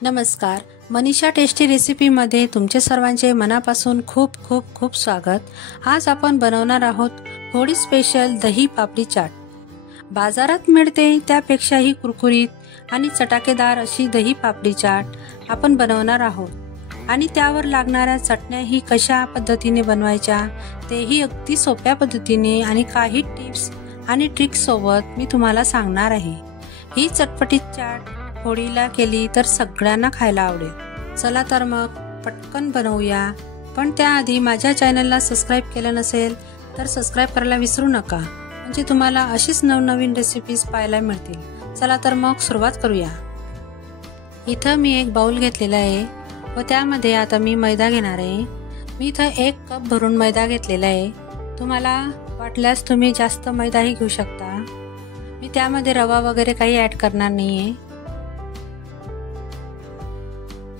नमस्कार, मनीषा टेस्टी रेसिपीमध्ये तुमचे सर्वांचे मनापासून खूप खूप खूप स्वागत। आज आपण बनवणार आहोत होळी स्पेशल दही पापडी चाट। बाजारात मिळते त्यापेक्षाही कुरकुरीत आणि चटाकेदार अशी दही पापडी चाट आपण बनवणार आहोत आणि त्यावर लागणाऱ्या चटण्याही कशा पद्धतीने बनवायच्या तेही अगदी सोप्या पद्धतीने आणि काही टिप्स आणि ट्रिक्स सोबत मी तुम्हाला सांगणार आहे। ही चटपटीत चाट होळीला केली तर सगळ्यांना खायला आवडेल। चला तर मग पटकन बनवूया। पण त्याआधी माझ्या चॅनलला सबस्क्राइब केलं नसेल तर सबस्क्राइब करायला विसरू नका, म्हणजे तुम्हाला अशीच नवनवीन रेसिपीज पाहायला मिळतील। चला तर मग सुरुवात करूया। इथं मी एक बाउल घेतलेला आहे व त्यामध्ये आता मी मैदा घेणार आहे। मी इथं 1 कप भरून मैदा घेतलेला आहे। तुम्हाला वाटल्यास तुम्ही जास्त मैदाही घेऊ शकता। मी त्यामध्ये रवा वगैरे काही ऍड करणार नाहीये।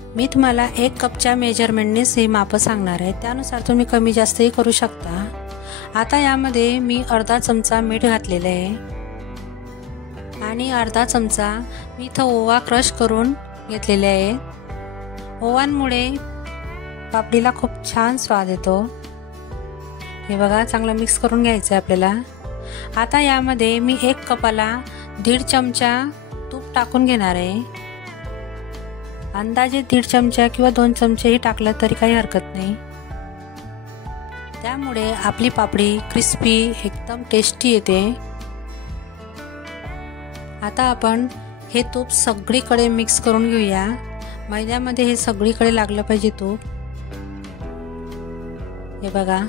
मी तुम्हाला 1 कपच्या मेजरमेंटनेच हे माप सांगणार आहे, त्यानुसार तुम्ही कमी जास्तही करू शकता। आता यामध्ये मी अर्धा चमचा मीठ घातलेले आहे आणि अर्धा चमचा मी इथं ओवा क्रश करून घेतलेले आहे। ओव्यामुळे पापडीला खूप छान स्वाद येतो। हे बघा, चांगलं मिक्स करून घ्यायचं आहे आपल्याला। आता यामध्ये मी 1 कपाला 1.5 चमचा तूप टाकून घेणार आहे। अंदाजे 1.5 चमचा किंवा 2 चमचेही टाकलं तरी काही हरकत नाही। त्यामुळे आपली पापडी क्रिस्पी एकदम टेस्टी येते। आता आपण हे तूप सगळीकडे मिक्स करून घेऊया। मैद्यामध्ये हे सगळीकडे लागलं पाहिजे तूप। हे बघा,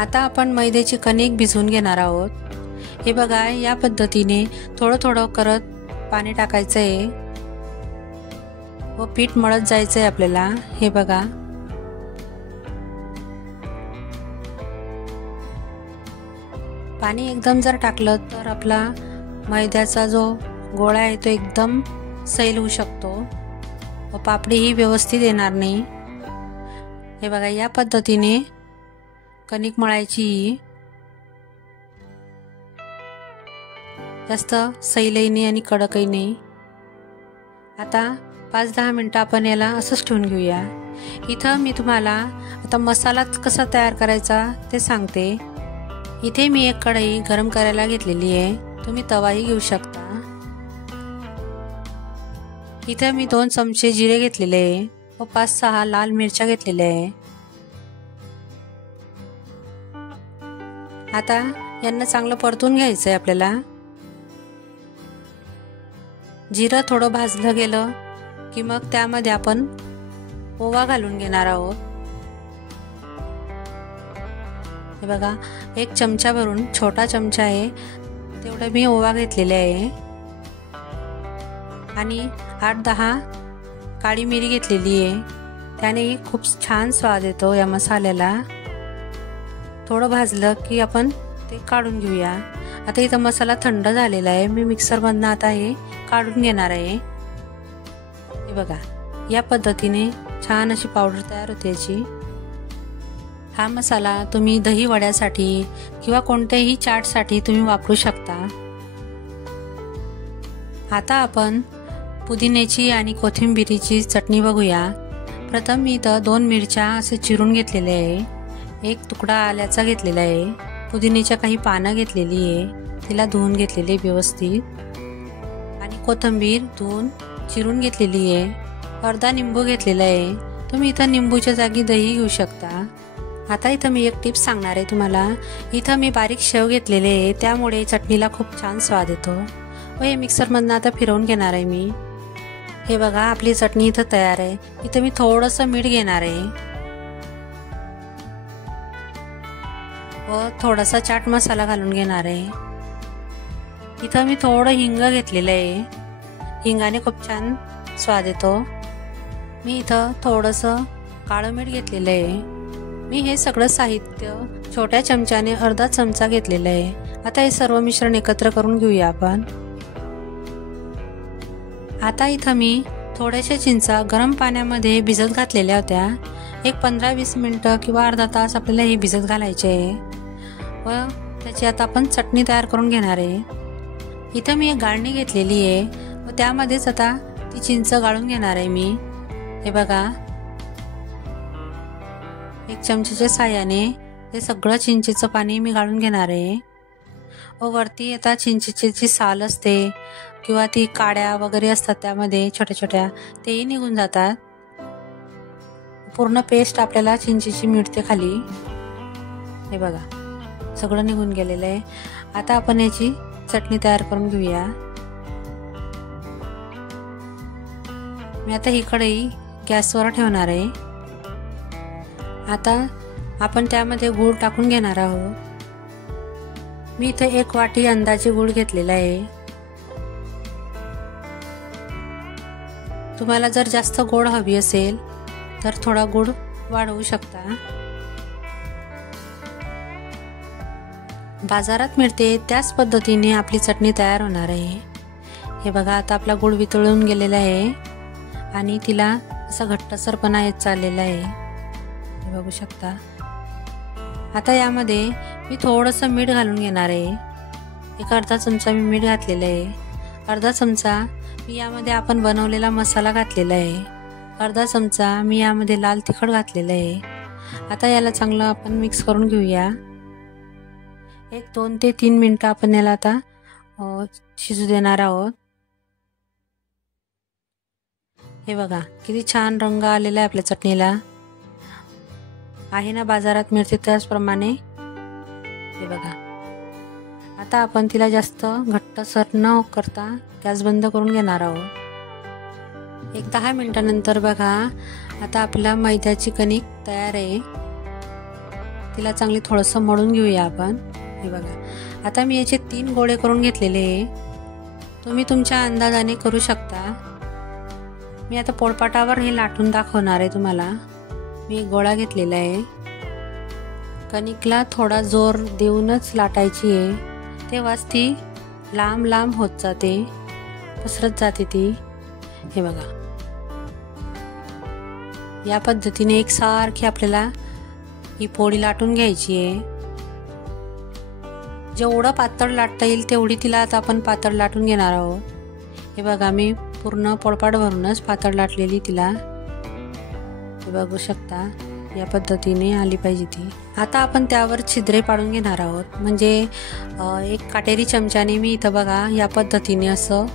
आता आपण मैद्याची कणिक भिजवून घेणार आहोत। हे बघा, या पद्धतीने थोडं थोडं करत पाणी टाकायचं आहे व पीठ मळत जायचं आहे आपल्याला। हे बघा, पाणी एकदम जर टाकलं तर आपला मैद्याचा जो गोळा आहे तो एकदम सैल होऊ शकतो व पापडी ही व्यवस्थित येणार नाही। हे बघा, या पद्धतीने कणिक मळायची, जास्त सैलही नाही आणि कडकही नाही। आता 5-10 मिनिटं आपण याला असंच ठेवून घेऊया। इथं मी तुम्हाला आता मसाला कसा तयार करायचा ते सांगते। इथे मी एक कढई गरम करायला घेतलेली आहे, तुम्ही तवाही घेऊ शकता। इथे मी 2 चमचे जिरे घेतलेले आहे व 5-6 लाल मिरच्या घेतलेल्या आहे। आता यांना चांगलं परतून घ्यायचं आहे आपल्याला। जिरं थोडं भाजलं गेलं की मग त्यामध्ये आपण ओवा घालून घेणार आहोत। हे बघा, 1 चमचा भरून, छोटा चमचा आहे तेवढं मी ओवा घेतलेले आहे आणि 8-10 काळी मिरी घेतलेली आहे। त्याने खूप छान स्वाद येतो या मसाल्याला। थोडं भाजलं की आपण ते काढून घेऊया। आता इथं मसाला थंड झालेला आहे, मी मिक्सरमधनं आता हे काढून घेणार आहे। हे बघा, या पद्धतीने छान अशी पावडर तयार होते याची। हा मसाला तुम्ही दही वड्यासाठी किंवा कोणत्याही चाटसाठी तुम्ही वापरू शकता। आता आपण पुदिन्याची आणि कोथिंबीरीची चटणी बघूया। प्रथम मी इथं 2 मिरच्या असे चिरून घेतलेले आहे, 1 तुकडा आल्याचा घेतलेला आहे, पुदिन्याच्या काही पानं घेतलेली आहे, तिला धुवून घेतलेली व्यवस्थित, आणि कोथिंबीर धुवून चिरून घेतलेली आहे, अर्धा निंबू घेतलेला आहे। तुम्ही इथं निंबूच्या जागी दही घेऊ शकता। आता इथं मी एक टिप्स सांगणार आहे तुम्हाला। इथं मी बारीक शेव घेतलेले आहे, त्यामुळे चटणीला खूप छान स्वाद येतो व हे मिक्सरमधनं आता फिरवून घेणार आहे मी। हे बघा, आपली चटणी इथं तयार आहे। इथं मी थोडंसं मीठ घेणार आहे व थोडासा चाट मसाला घालून घेणार आहे। इथं मी थोडं हिंग घेतलेलं आहे, हिंगाने खूप छान स्वाद येतो। मी इथं थोडंसं काळं मीठ घेतलेलं आहे। मी हे सगळं साहित्य छोट्या चमच्याने अर्धा चमचा घेतलेलं आहे। आता हे सर्व मिश्रण एकत्र करून घेऊया आपण। आता इथं मी थोड्याशा चिंचा गरम पाण्यामध्ये भिजत घातलेल्या होत्या। एक 15-20 मिनिटं किंवा अर्धा तास आपल्याला हे भिजत घालायचे आहे व त्याची आता आपण चटणी तयार करून घेणार आहे। इथं मी एक गाळणी घेतलेली आहे व त्यामध्येच आता ती चिंच गाळून घेणार आहे मी। हे बघा, एक चमच्याच्या साहाय्याने हे सगळं चिंचेचं पाणी मी गाळून घेणार आहे। व वरती आता चिंचेची जी साल असते किंवा ती काड्या वगैरे असतात त्यामध्ये छोट्या छोट्या, तेही निघून जातात। पूर्ण पेस्ट आपल्याला चिंचेची मिळते खाली। हे बघा, सगळं निघून गेलेलं आहे। आता आपण याची चटणी तयार करून घेऊया। मी आता ही कढई गॅसवर ठेवणार आहे। आता आपण त्यामध्ये गूळ टाकून घेणार आहोत। मी इथे 1 वाटी अंदाजे गूळ घेतलेला आहे। तुम्हाला जर जास्त गोड हवी असेल तर थोडा गूळ वाढवू शकता। बाजारात मिळते त्याच पद्धतीने आपली चटणी तयार होणार आहे। हे बघा, आता आपला गूळ वितळून गेलेला आहे आणि तिला असा घट्टसरपणा येत चाललेला आहे, हे बघू शकता। आता यामध्ये मी थोडंसं मीठ घालून घेणार आहे। एक अर्धा चमचा मी मीठ घातलेलं आहे। अर्धा चमचा मी यामध्ये आपण बनवलेला मसाला घातलेला आहे। अर्धा चमचा मी यामध्ये लाल तिखट घातलेलं आहे। आता याला चांगलं आपण मिक्स करून घेऊया। 2 ते 3 मिनिटं आपण याला आता शिजू देणार आहोत। हे बघा, किती छान रंग आलेला आहे आपल्या चटणीला। आहे ना बाजारात मिळते त्याचप्रमाणे। हे बघा, आता आपण तिला जास्त घट्टसर न करता गॅस बंद करून घेणार आहोत। 10 मिनिटांनंतर बघा, आता आपला मैद्याची कणिक तयार आहे। तिला चांगली थोडंसं मळून घेऊया आपण। हे बघा, आता मी याचे 3 गोळे करून घेतलेले आहे। तुम्ही तुमच्या अंदाजाने करू शकता। मी आता पोळपाटावर हे लाटून दाखवणार आहे तुम्हाला। मी एक गोळा घेतलेला आहे। कणिकला थोडा जोर देऊनच लाटायची आहे, तेव्हाच ती लांब लांब होत जाते, पसरत जाते ती। हे बघा, या पद्धतीने एकसारखी आपल्याला ही पोळी लाटून घ्यायची आहे। जेवढं पातळ लाटता येईल तेवढी तिला आता आपण पातळ लाटून घेणार आहोत। हे बघा, मी पूर्ण पोळपाट भरूनच पातळ लाटलेली तिला। हे बघू शकता, या पद्धतीने आली पाहिजे ती। आता आपण त्यावर छिद्रे पाडून घेणार आहोत। म्हणजे एक काटेरी चमच्याने मी इथं बघा या पद्धतीने असं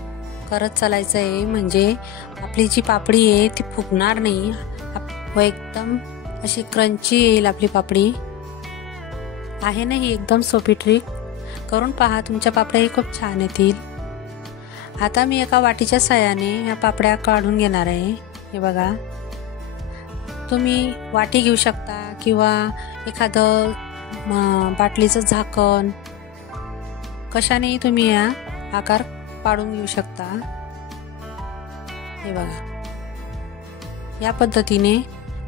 करत चालायचं आहे, म्हणजे आपली जी पापडी आहे ती फुगणार नाही व एकदम अशी क्रंची येईल आपली पापडी। आहे ना ही एकदम सोपी ट्रिक, करून पहा, तुमच्या पापड्याही खूप छान येतील। आता मी एका वाटीच्या साहाय्याने या पापड्या काढून घेणार आहे। हे बघा, तुम्ही वाटी घेऊ शकता किंवा एखादं बाटलीचं झाकण, कशानेही तुम्ही या आकार पाडून घेऊ शकता। हे बघा, या पद्धतीने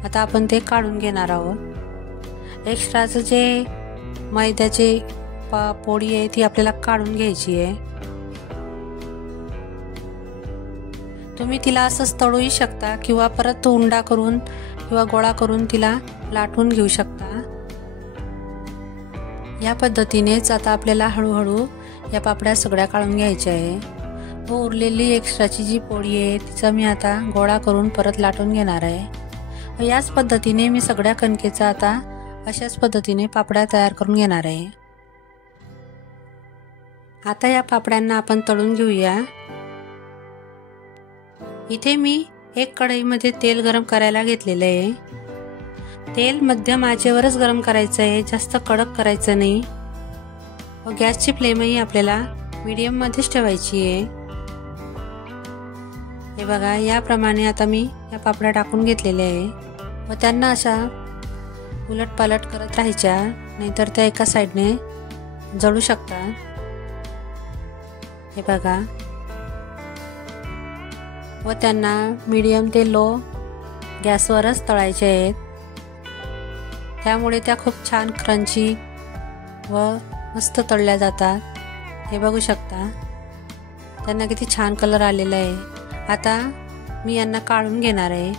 आता आपण ते काढून घेणार आहोत। एक्स्ट्राचं जे मैद्याचे पोळी आहे ती आपल्याला काढून घ्यायची आहे। तुम्ही तिला असंच तळूही शकता किंवा परत उंडा करून किंवा गोळा करून तिला लाटून घेऊ शकता। या पद्धतीनेच आता आपल्याला हळूहळू या पापड्या सगळ्या काढून घ्यायच्या आहे। व उरलेली एक्स्ट्राची जी पोळी आहे तिचा मी आता गोळा करून परत लाटून घेणार आहे। याच पद्धतीने मी सगळ्या कणकेचा आता अशाच पद्धतीने पापड्या तयार करून घेणार आहे। आता या पापड्यांना आपण तळून घेऊया। इथे मी एक कढईमध्ये तेल गरम करायला घेतलेलं आहे। तेल मध्यम आचेवरच गरम करायचं आहे, जास्त कडक करायचं नाही। व गॅसची फ्लेमही आपल्याला मीडियम मध्येच ठेवायची आहे। हे बघा, याप्रमाणे आता मी या पापड्या टाकून घेतलेल्या आहे व त्यांना अशा उलट पालट करत राहायच्या, नाहीतर त्या एका साईडने जळू शकतात। हे बघा, व त्यांना मीडियम ते लो गॅसवरच तळायचे आहेत, त्यामुळे त्या खूप छान क्रंची व मस्त तळल्या जातात। हे बघू शकता, त्यांना किती छान कलर आलेला आहे। आता मी यांना काढून घेणार आहे।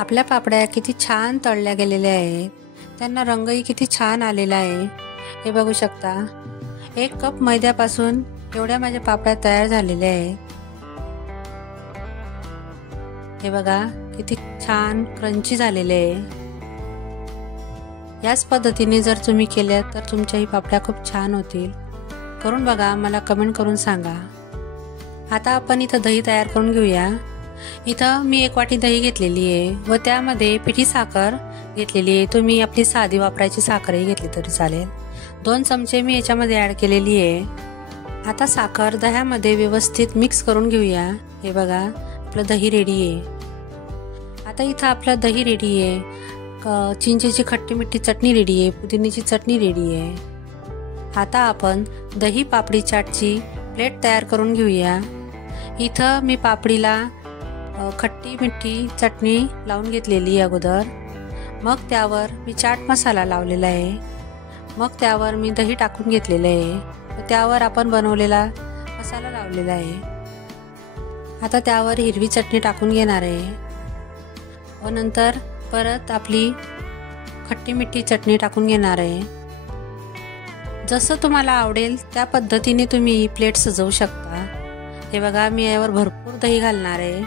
आपल्या पापड्या किती छान तळल्या गेलेल्या आहेत, त्यांना रंगही किती छान आलेला आहे. हे बघू शकता. 1 कप मैद्यापासून एवढ्या माझ्या पापड्या तयार झालेल्या आहेत. हे बघा किती छान क्रंची झालेले आहे. याच पद्धतीने जर तुम्ही केल्या तर तुमच्याही पापड्या खूप छान होतील. करून बघा, मला कमेंट करून सांगा. आता आपण इथं दही तयार करून घेऊया. इथं मी 1 वाटी दही घेतलेली आहे व त्यामध्ये पिठी साखर घेतलेली आहे. तुम्ही आपली साधी वापरायची साखरही घेतली तरी चालेल. 2 चमचे मी याच्यामध्ये ॲड केलेली आहे. आता साखर दह्यामध्ये व्यवस्थित मिक्स करून घेऊया. हे बघा आपलं दही रेडी आहे. आता इथं आपलं दही रेडी आहे. चिंचेची खट्टी मिठी चटणी रेडी आहे. पुदिन्याची चटणी रेडी आहे. आता आपण दही पापडी चाटची प्लेट तयार करून घेऊया. इथं मी पापडीला खट्टी मिठी चटणी लावून घेतलेली अगोदर. मग त्यावर मी चाट मसाला लावलेला आहे. मग त्यावर मी दही टाकून घेतलेलं आहे. त्यावर आपण बनवलेला मसाला लावलेला आहे. आता त्यावर हिरवी चटणी टाकून घेणार आहे व नंतर परत आपली खट्टी मिठी चटणी टाकून घेणार आहे. जसं तुम्हाला आवडेल त्या पद्धतीने तुम्ही ही प्लेट सजवू शकता. हे बघा मी यावर भरपूर दही घालणार आहे.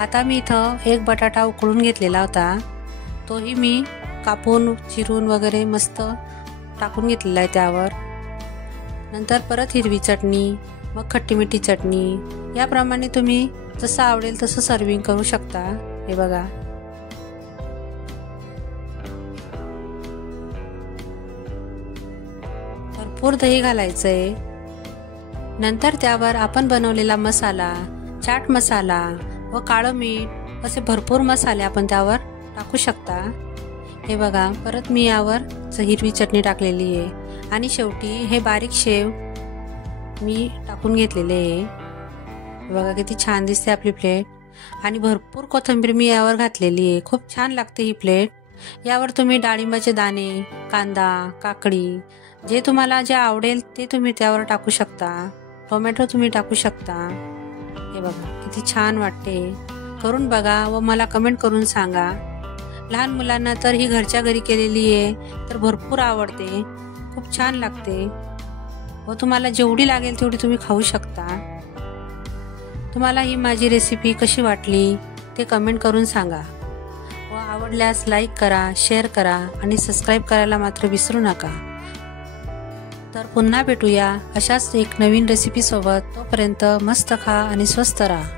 आता मी इथं 1 बटाटा उकळून घेतलेला होता. तोही मी कापून चिरून वगैरे मस्त टाकून घेतलेला आहे त्यावर. नंतर परत हिरवी चटणी, मग खट्टी मिठी चटणी. याप्रमाणे तुम्ही जसं आवडेल तसं सर्विंग करू शकता. हे बघा भरपूर दही घालायचं आहे. नंतर त्यावर आपण बनवलेला मसाला, चाट मसाला व काळं मीठ असे भरपूर मसाले आपण त्यावर टाकू शकता. हे बघा परत मी यावर हिरवी चटणी टाकलेली आहे आणि शेवटी हे बारीक शेव मी टाकून घेतलेले आहे. हे बघा किती छान दिसते आपली प्लेट. आणि भरपूर कोथिंबीर मी यावर घातलेली आहे. खूप छान लागते ही प्लेट. यावर तुम्ही डाळिंबाचे दाणे, कांदा, काकडी जे तुम्हाला जे आवडेल ते तुम्ही त्यावर टाकू शकता. टोमॅटो तुम्ही टाकू शकता. हे बघा किती छान वाटते. करून बघा व मला कमेंट करून सांगा. लहान मुलांना तर ही घरच्या घरी केलेली आहे तर भरपूर आवडते. खूप छान लागते व तुम्हाला जेवढी लागेल तेवढी तुम्ही खाऊ शकता. तुम्हाला ही माझी रेसिपी कशी वाटली ते कमेंट करून सांगा व आवडल्यास लाईक करा, शेअर करा आणि सबस्क्राईब करायला मात्र विसरू नका. तर पुन्हा भेटूया अशाच एक नवीन रेसिपी सोबत. तोपर्यंत मस्त खा आणि स्वस्त राहा.